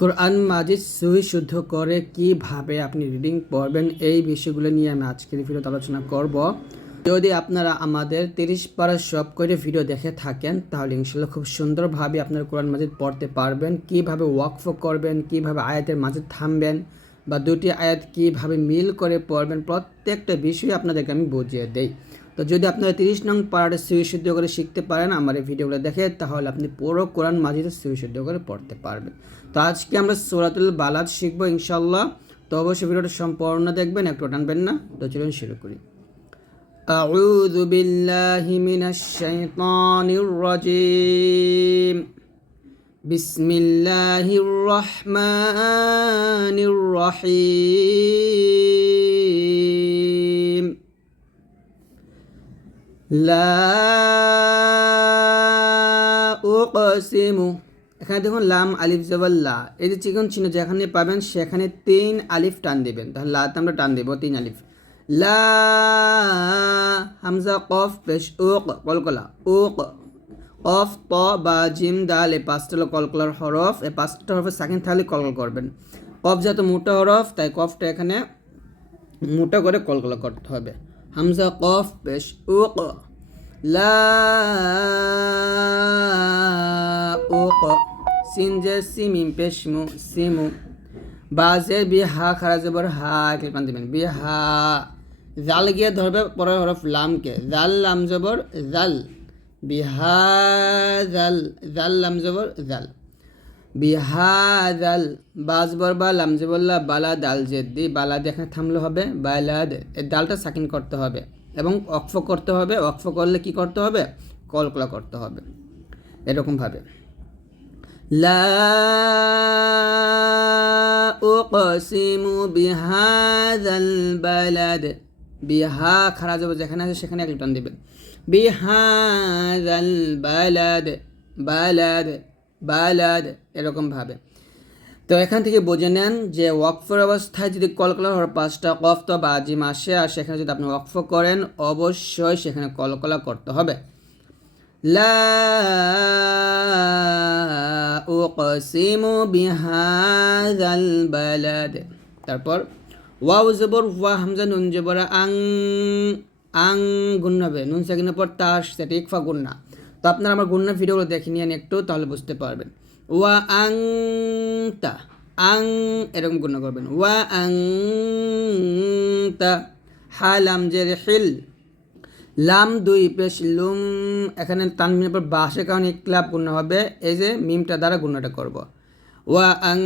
কোরআন মাজিদ সহি শুদ্ধ করে কীভাবে আপনি রিডিং পড়বেন, এই বিষয়গুলো নিয়ে আমি আজকের ভিডিওতে আলোচনা করব। যদি আপনারা আমাদের তিরিশ পারা সব করে ভিডিও দেখে থাকেন, তাহলে ইনশাল্লাহ খুব সুন্দরভাবে আপনারা কোরআন মাজিদ পড়তে পারবেন। কীভাবে ওয়াকফ করবেন, কীভাবে আয়াতের মাঝে থামবেন বা দুটি আয়াত কীভাবে মিল করে পড়বেন, প্রত্যেকটা বিষয় আপনাদেরকে আমি বুঝিয়ে দেই। তো যদি আপনারা তিরিশ নং পাড়াটা সুবিশুদ্ধ করে শিখতে পারেন আমার এই ভিডিওগুলো দেখে তাহলে আপনি পুরো কোরআন মাজিদে সুবিশুদ্ধ করে পড়তে পারবেন তো আজকে আমরা সুরাতুল বালাদ শিখবো ইনশাল্লাহ তো অবশ্যই ভিডিওটা সম্পূর্ণ দেখবেন একটু টানবেন না তো চলুন শুরু করি أعوذ بالله من الشيطان الرجيم بسم الله الرحمن الرحيم লাসিমু এখানে দেখুন লাম, আলিফ জবাল্লা এই যে চিকন চিহ্ন যেখানে পাবেন, সেখানে তিন আলিফ টান দেবেন। তাহলে লাতে আমরা টান দেবো, তিন আলিফ। লা হামজা, কফ, পেশ ওক কলকলা। ওক কফ প বা, জিম দাল এই পাঁচটা হলো কলকলার হরফ। এই পাঁচটা হরফে সাকিন থাকলে কলকল করবেন। কফ যেহেতু মোটা হরফ, তাই কফটা এখানে মোটা করে কলকলা করতে হবে। হামজা কফ পেশ ওক লা ওক সিন যে সিমিম পেশ মু সিমু বাজে বি হা খারা জবর হা ক্লিপান দিবেন বি হা জাল গিয়ে ধরবে পরের হরফ লামকে জাল লাম জবর জাল বিহা জাল জাল লাম জবর জাল বিহাদাল, বাজ বরবা, লামজে বললা, বালাদ আল জেদ্দি, বালাদ এখানে থামলে হবে, বালাদ ডালটা সাকিন করতে হবে এবং অক্ফ করতে হবে অক্ফ করলে কি করতে হবে? কলকলা করতে হবে। এরকমভাবে লা উকসিমু বিহাদাল বালাদ। বিহা খারা যাবে যেখানে আছে সেখানে এক লিটন দিবেন। বিহাদাল বালাদ বালাদ বালাদ এরকমভাবে তো এখান থেকে বুঝে নেন যে ওয়াকফের অবস্থায় যদি কলকলা হওয়ার পাঁচটা কফত বা জিম আসে আর সেখানে যদি আপনি ওয়াকফ করেন, অবশ্যই সেখানে কলকলা করতে হবে। লা তারপর ওয়াও জবর ওয়া হামজা, নুন জবরা আং আং গুণ হবে। নুন সাকিনের পর তাস সেটা ইকফা গুণ না। তো আপনারা আমার গুন্না ভিডিওগুলো দেখে নিয়ে একটু তাহলে বুঝতে পারবেন। ওয়া আং তা, আং এরকম গুণ করবেন। ওয়া আং তা হালাম যে হিল। লাম দুই পেশ লুম, এখানে তানবিনের পর বাসের কারণে ক্লাব গুণ হবে, এই যে মিমটা দ্বারা গুণটা করব। ওয়া আং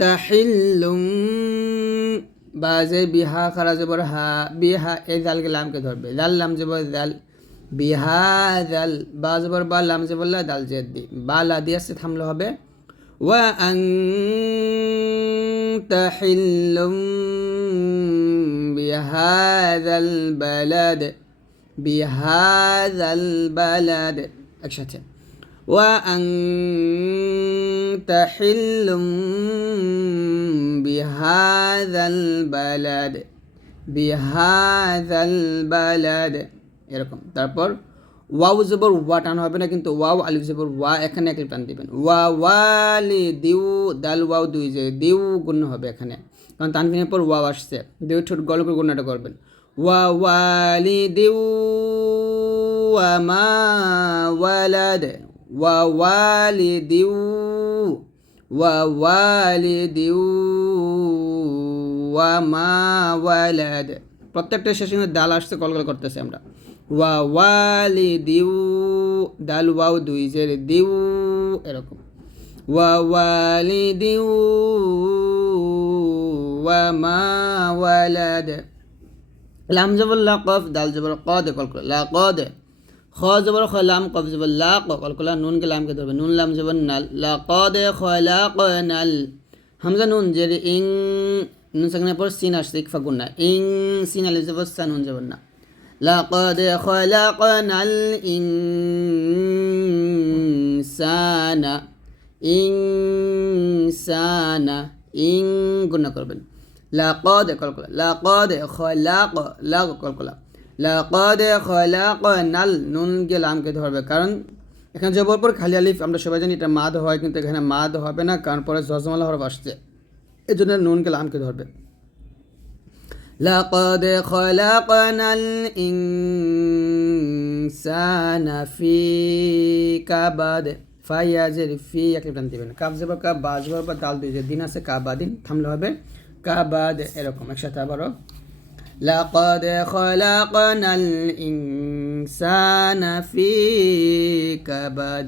তাহিল্লুম বাজে বিহা খারা জবর হা, বিহা এই জালকে লামকে ধরবে। জাল লাম জবর জাল বিহাদাল বা জবর বা লাম জবল্লা দাল জেদ্দি বা লা দিয়ে আসছে, থামলো হবে। ওয়া আং তাহিল্লুম বিহাদাল বালাদ বিহাদাল বালাদ। একসাথে। ওয়া আং তাহিল্লুম বিহাদাল বালাদ বিহাদাল বালাদ। এরকম। তারপর ওয়াউ জবর ওয়া টান হবে না, কিন্তু ওয়াও আলিফ জবর ওয়া এখানে একটা টান দিবেন। ওয়া ওয়ালি দিউ, দাল ওয়াও দুই যে, দিউ গুণ হবে এখানে। কারণ তানভিনের পর ওয়াও আসছে। দিউ ঠোঁট গল করে গুণাটা করবেন। ওয়া ওয়ালি দিউ মা ওয়ালাদ, ওয়া ওয়ালি দিউ, ওয়া ওয়ালি দিউ, ওয়া মা ওয়ালাদ। প্রত্যেকটা শেষে দাল আসছে কলকল করতেছে আমরা। ওয়া ওয়ালি দিউ, দাল ওয়াও দুই যে দিউ, এরকম। ওয়া ওয়ালি দিউ, ওয়া মা ওয়ালাদ। লাম জবর লা কফ, দাল জবর কদ কল লা কদ খ জবর খলাম কফ জবর লা ক, কল কলা নুন কে লাম কে ধরবে। নুন, লাম জবর নাল, লা কদ খ, লা ক, নাল। হামজা নুন যে ইং নুন সেখানে পর সিন আসছে ইকফা গুন্না ইং সিন আলিফ জবর সা নুন জবর না لقد خلقنا الإنسان إنسان ইং গুণা করবেন লাকদ কলকলা লাকদ খলাক লাগ কলকলা লাকদ খলাক নাল নুন কে লামকে ধরবে কারণ এখানে জবর পর খালি আলিফ আমরা সবাই জানি এটা মাদ হয় কিন্তু এখানে মাদ হবে না কারণ পরে জজমালা হরফ আসছে এই জন্য নুনকে লামকে ধরবে لقد خلقنا الإنسان في كبد ফাইয়াজের ফি একটা টান দিবেন কাব জবর কাব বাজ জবর বা দাল দুই যে দিন আছে কাবাদিন থামলে হবে কাবাদ এরকম একসাথে আবারও لقد خلقنا الإنسان في كبد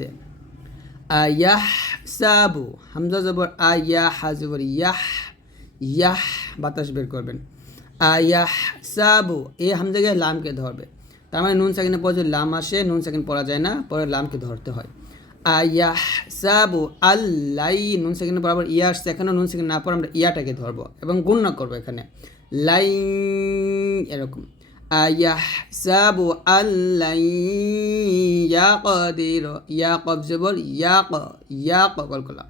আয়াহসাবু হামজা জবর আয়াহ হাজবর ইয়াহ ইয়াহ বাতাস বের করবেন। আয়াহসাবু এই হামজাকে লামকে ধরবে। তার মানে নুন সেকেন্ডে পরে যদি লাম আসে, নুন সেকেন্ড পড়া যায় না, পরে লামকে ধরতে হয়। আয়াহসাবু আল্লাই, নুন সেকেন্ডে বরাবর ইয়া আসছে, এখানেও নুন সেকেন্ড না পরে আমরা ইয়াটাকে ধরবো এবং গুণ না করব এখানে। লাই, এরকম। আয়াহসাবু আল্লাই ইয়াকদির ইয়াকব জবর ইয়াক ইয়াক কলকলা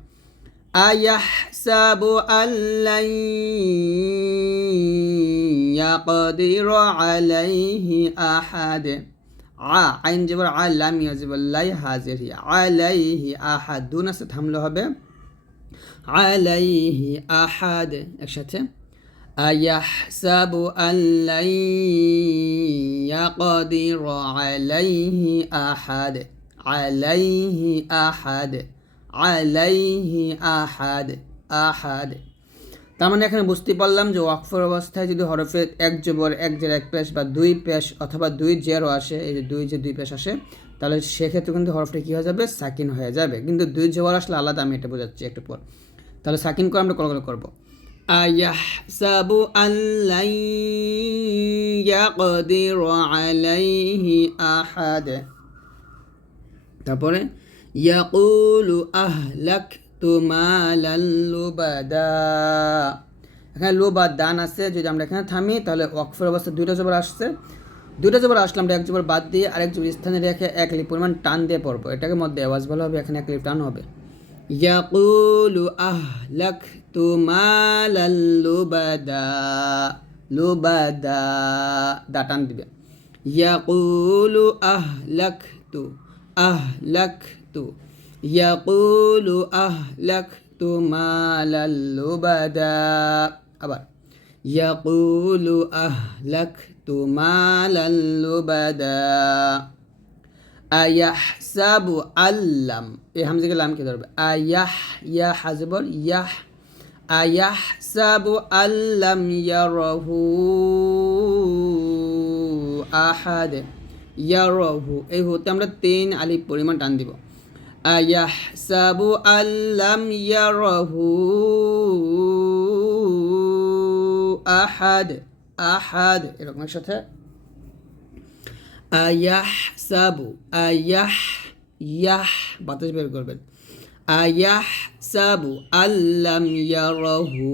আয়াহসাবু আল্লাই ইয়াকদির আলাইহি আহাদ আ আইন জবর আলাম ইয়া জবর লাই হাজির হি আলাইহি আহাদ দুন আছে থামলে হবে. আলাইহি আহাদ একসাথে أيحسب أن لن يقدر عليه أحد عليه أحد عليه أحد أحد তার মানে এখানে বুঝতে পারলাম যে ওয়াকফর অবস্থায় যদি হরফে এক জবর এক জের এক পেশ বা দুই পেশ অথবা দুই জেরও আসে এই যে দুই যে দুই পেশ আসে তাহলে সেক্ষেত্রে কিন্তু হরফটা কী হয়ে যাবে সাকিন হয়ে যাবে কিন্তু দুই জবর আসলে আলাদা আমি এটা বোঝাচ্ছি একটু পর তাহলে সাকিন করে আমরা কল করবো أيحسب أن لن يقدر عليه أحد তারপরে ইয়াকুলু আহলাকতু মালাল লুবাদা এখানে লোবা দান আছে যদি আমরা এখানে থামি তাহলে ওয়াকফের অবস্থা দুইটা জবর আসছে দুইটা জবর আসলে আমরা এক জবর বাদ দিয়ে আরেক জবর স্থানে রেখে এক লিপ পরিমাণ টান দিয়ে পড়বো এটাকে মধ্যে আওয়াজ ভালো হবে এখানে এক লিপ টান হবে ইয়াকুলু আহলাকতু মালাল লুবাদা লুবাদা দা টান দিবে ইয়াকুলু আহলাকতু আহলাকতু ইয়াকুলু আহলাকতু মালাল লুবাদা আবার ইয়াকুলু আহলাকতু মালাল লুবাদা আয়াহসাবু আল্লাম এই হামজাকে লাম কি ধরবে আয়াহ ইয়া হাজবর ইয়াহ আয়াহসাবু আল্লাম ইয়ারহু আহাদ ইয়ারহু এই হতে আমরা তিন আলিফ পরিমাণ টান দিব। আয়াহসাবু আল্লাম ইয়ারহু আহাদ আহাদ এরকম সাথে। আয়াহসাবু আয়াহ ইয়াহ বাতাস বের করবেন। আয়াহসাবু আল্লাম ইয়ারহু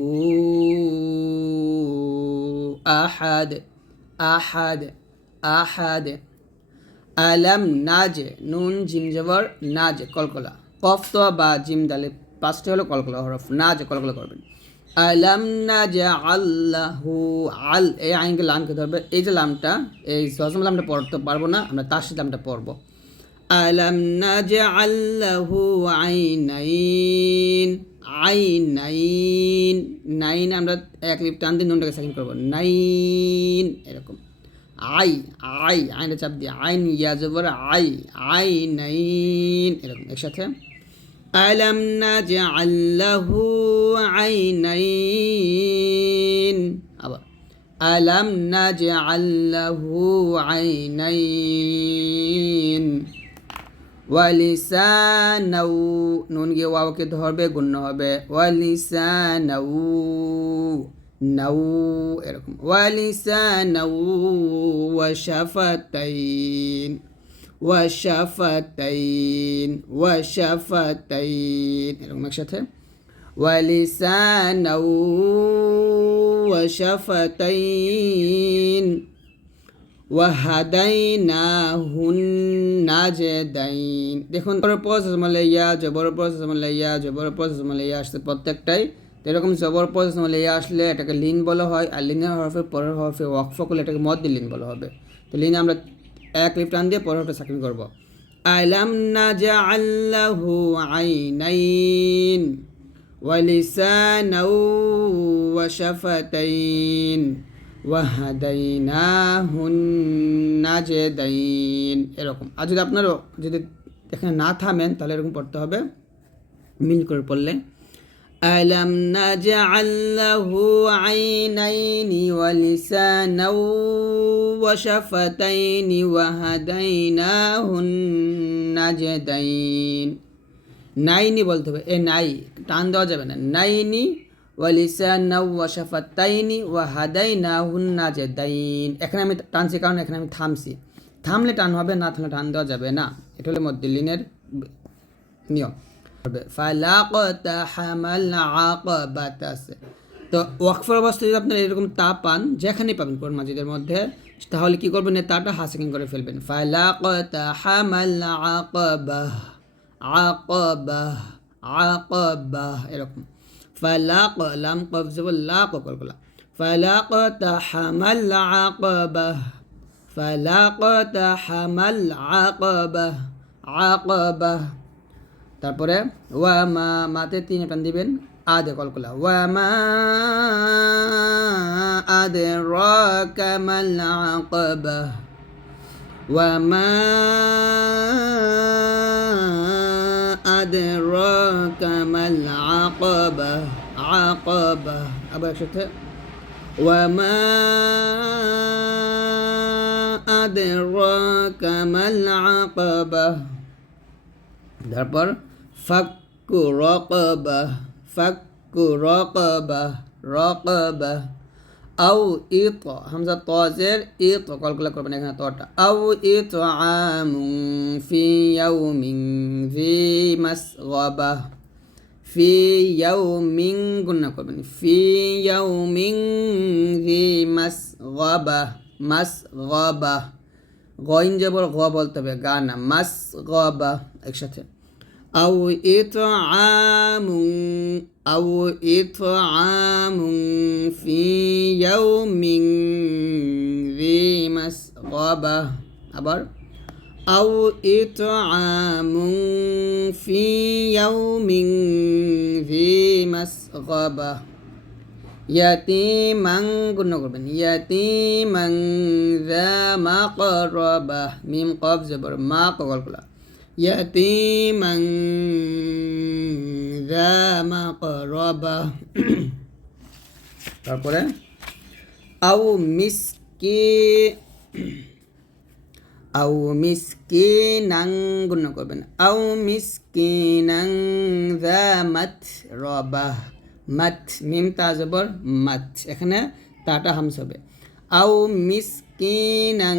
আহাদ আহাদ আহাদ আলাম নাজ নুন জিম জবর নাজ কলকলা. কফ তো বা জিম দালে পাঁচটি হলো কলকলা হরফ। নাজ কলকলা করবেন। আলাম নাজা আল্লাহু আল এই আইনকে লামকে ধরবে। এই যে লামটা, এই সজম লামটা পড়তে পারব না, আমরা তার সাথে লামটা পড়ব। আলম নাজআল্লাহু আইনাইন আইনাইন নাইন আমরা এক লিপ টান দিন নুনটাকে করব। নাইন, এরকম। আই আই আইনটা চাপ দিয়ে আইন ইয়াজবর আই আই নাইন এরকম একসাথে। আলম নাজআল্লাহু আইনাইন, আবার। আলম নাজআল্লাহু আইনাইন। ওয়ালিসানাউ নুন গিয়ে ওয়াওকে ধরবে গুণ্য হবে ওয়ালিসানাউ নাউ এরকম ওয়ালিসানাউ ওয়াশাফাতাইন ওয়াশাফাতাইন ওয়াশাফাতাইন এরকম একসাথে ওয়ালিসানাউ ওয়াশাফাতাইন ওয়াহাদাইনা হুন নাজদাইন দেখুন পরপজ হাসমালাইয়া জবর পজ হাসমালাইয়া জবর পজ হাসমালাইয়া আসছে প্রত্যেকটাই। এরকম জবর পজ হাসমালাইয়া আসলে এটাকে লিন বলা হয়, আর লিনের হরফে পরের হরফে ওয়াকফ করলে এটাকে মদ দিয়ে লিন বলা হবে। তো লিন আমরা এক লিপ টান দিয়ে পরের হরফে সাকিন করব। আলাম না যা আল্লাহু আইনাইন ওয়ালিসানাউ ওয়া শাফাতাইন। ওয়াহাদাইনাহুন নাজেদাইন এরকম। আর যদি আপনারও যদি এখানে না থামেন, তাহলে এরকম পড়তে হবে। মিল করে পড়লে। আলম নাজআল্লাহু আইনাইনি ওয়া লিসানাও ওয়া শাফাতাইনি ওয়া হাদাইনাহুন নাজদাইন নাইনি বলতে হবে। এ নাই, টান দেওয়া যাবে না। নাইনি এখানে আমি টানছি কারণ এখানে আমি থামছি। থামলে টান হবে, না থামলে টান দেওয়া যাবে না। এটা হলো মদ্দিলিনের নিয়ম। ফালাকতা তো ওয়াকফের অবস্থায় যদি আপনার এরকম তা পান, যেখানেই পাবেন কোরআন মাজিদের মধ্যে, তাহলে কি করবেন? তাটা হাসিকিং করে ফেলবেন। এরকম। ফালাক লাম কবজব লা কলকলা ফালাকতা হামাল আকাবাহ ফালাকতা হামাল আকাবাহ আকাবাহ তারপরে ওয়া মা মাতে তিন টান দিবেন। আদে কলকলা ওয়া মা আদে রাকামাল আকাবা। ওয়া মা আদে রাকামাল আকাবা আকাবা আবার একসাথে ওয়া মা আদে রাকামাল আকাবা তারপর ফাক্কু রকবা ফাক্কু রকবা রকবা আউ ইত, হামজা তজের ইত, কলকলা করবেন এখানে তটা। আউ ইত আমুং ফি ইয়াউমিং ফি মাসগাবা। ফি ইয়াউমিং গুণনা করবেন। ফি ইয়াউমিং ফি মাসগাবা মাসগাবা। গইন জবর গ বলতে হবে গানা মাস গবা একসাথে। أو إطعام أو إطعام في يوم ذي مسغبة. أبر أو إطعام في يوم ذي مسغبة. يتيما يتيما ذا مقربة. ميم قاف زبر. ما যা মা করবা তারপরে, আউ মিসকি, আউ মিসকিনাং গুণ করবেন। আউ মিসকিনাং যা মাত রবা মাত, মিম, তা জবর, মাত। এখানে তাটা হামস হবে। আউ মিসকিনাং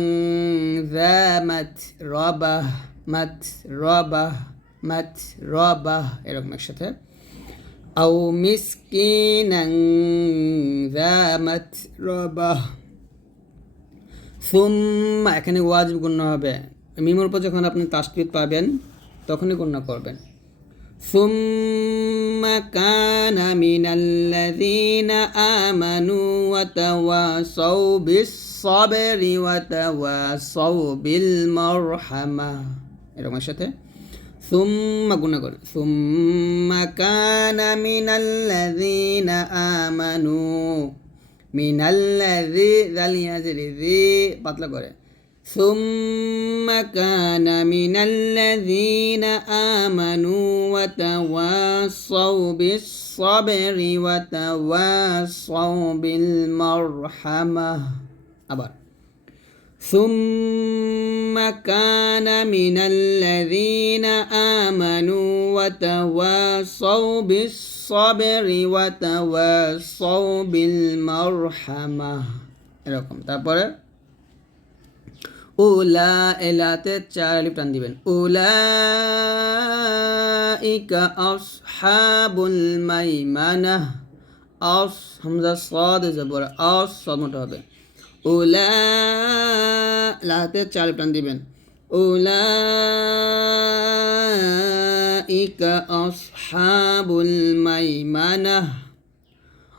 যা মাত রবাহ মাত রবাহ মাত রবাহ এরকম একসাথে আউ মিসকিনাং যা মাত রবাহ সুম্মা এখানে ওয়াজিব গুণ্য হবে মিমোর উপর যখন আপনি তাস্কৃত পাবেন তখনই গণ্য করবেন ثم كان من الذين آمنوا وتواصوا بالصبر وتواصوا بالمرحمة এরকম সাথে ثم গুণ করে ثم كان من الذين آمنوا من الذي ذل يزل ذي পাতলা করে ثم كان من الذين آمنوا وتواصوا بالصبر وتواصوا بالمرحمة أبر ثم كان من الذين آمنوا وتواصوا بالصبر وتواصوا بالمرحمة এরকম তারপরে উলা এলাতে চার আলিফ টান দিবেন উলা ইকা আসহাবুল মাইমানা অস হামজা সদ জবর অস সমটা হবে উলা লাতে চার আলিফ টান দিবেন উলা ইকা আসহাবুল মাইমানা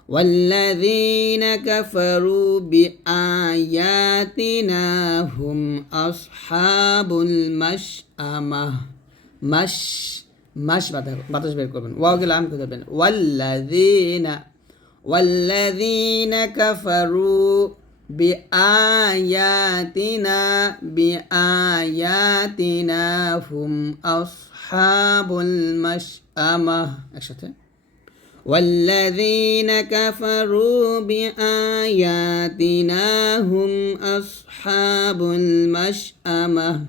والذين كفروا بآياتنا هم أصحاب المشأمة مش مش বাতাস বের করবেন ওয়াও গেলে আমি করবেন والذين والذين كفروا بآياتنا بآياتنا هم أصحاب المشأمة. والذين كفروا بآياتنا هم أصحاب المشأمة.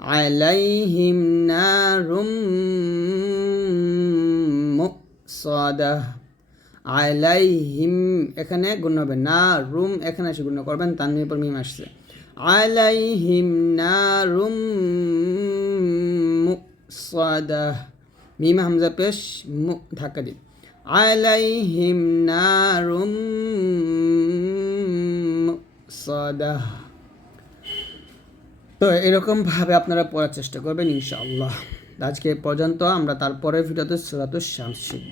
عليهم نار مؤصدة. আলাইহিম, এখানে গুণ হবে না, রুম এখানে এসে গুণ করবেন তানমির পর মিম আসছে। আলাইহিম না রুম মুসাদা মিম হামজা পেশ মু, ধাক্কা দিন। আলাইহিম না রুম মুসাদা তো এরকমভাবে আপনারা পড়ার চেষ্টা করবেন, ইনশাআল্লাহ। আজকে পর্যন্ত, আমরা তারপরের ভিডিওতে সুরাতুর শামস শিখব।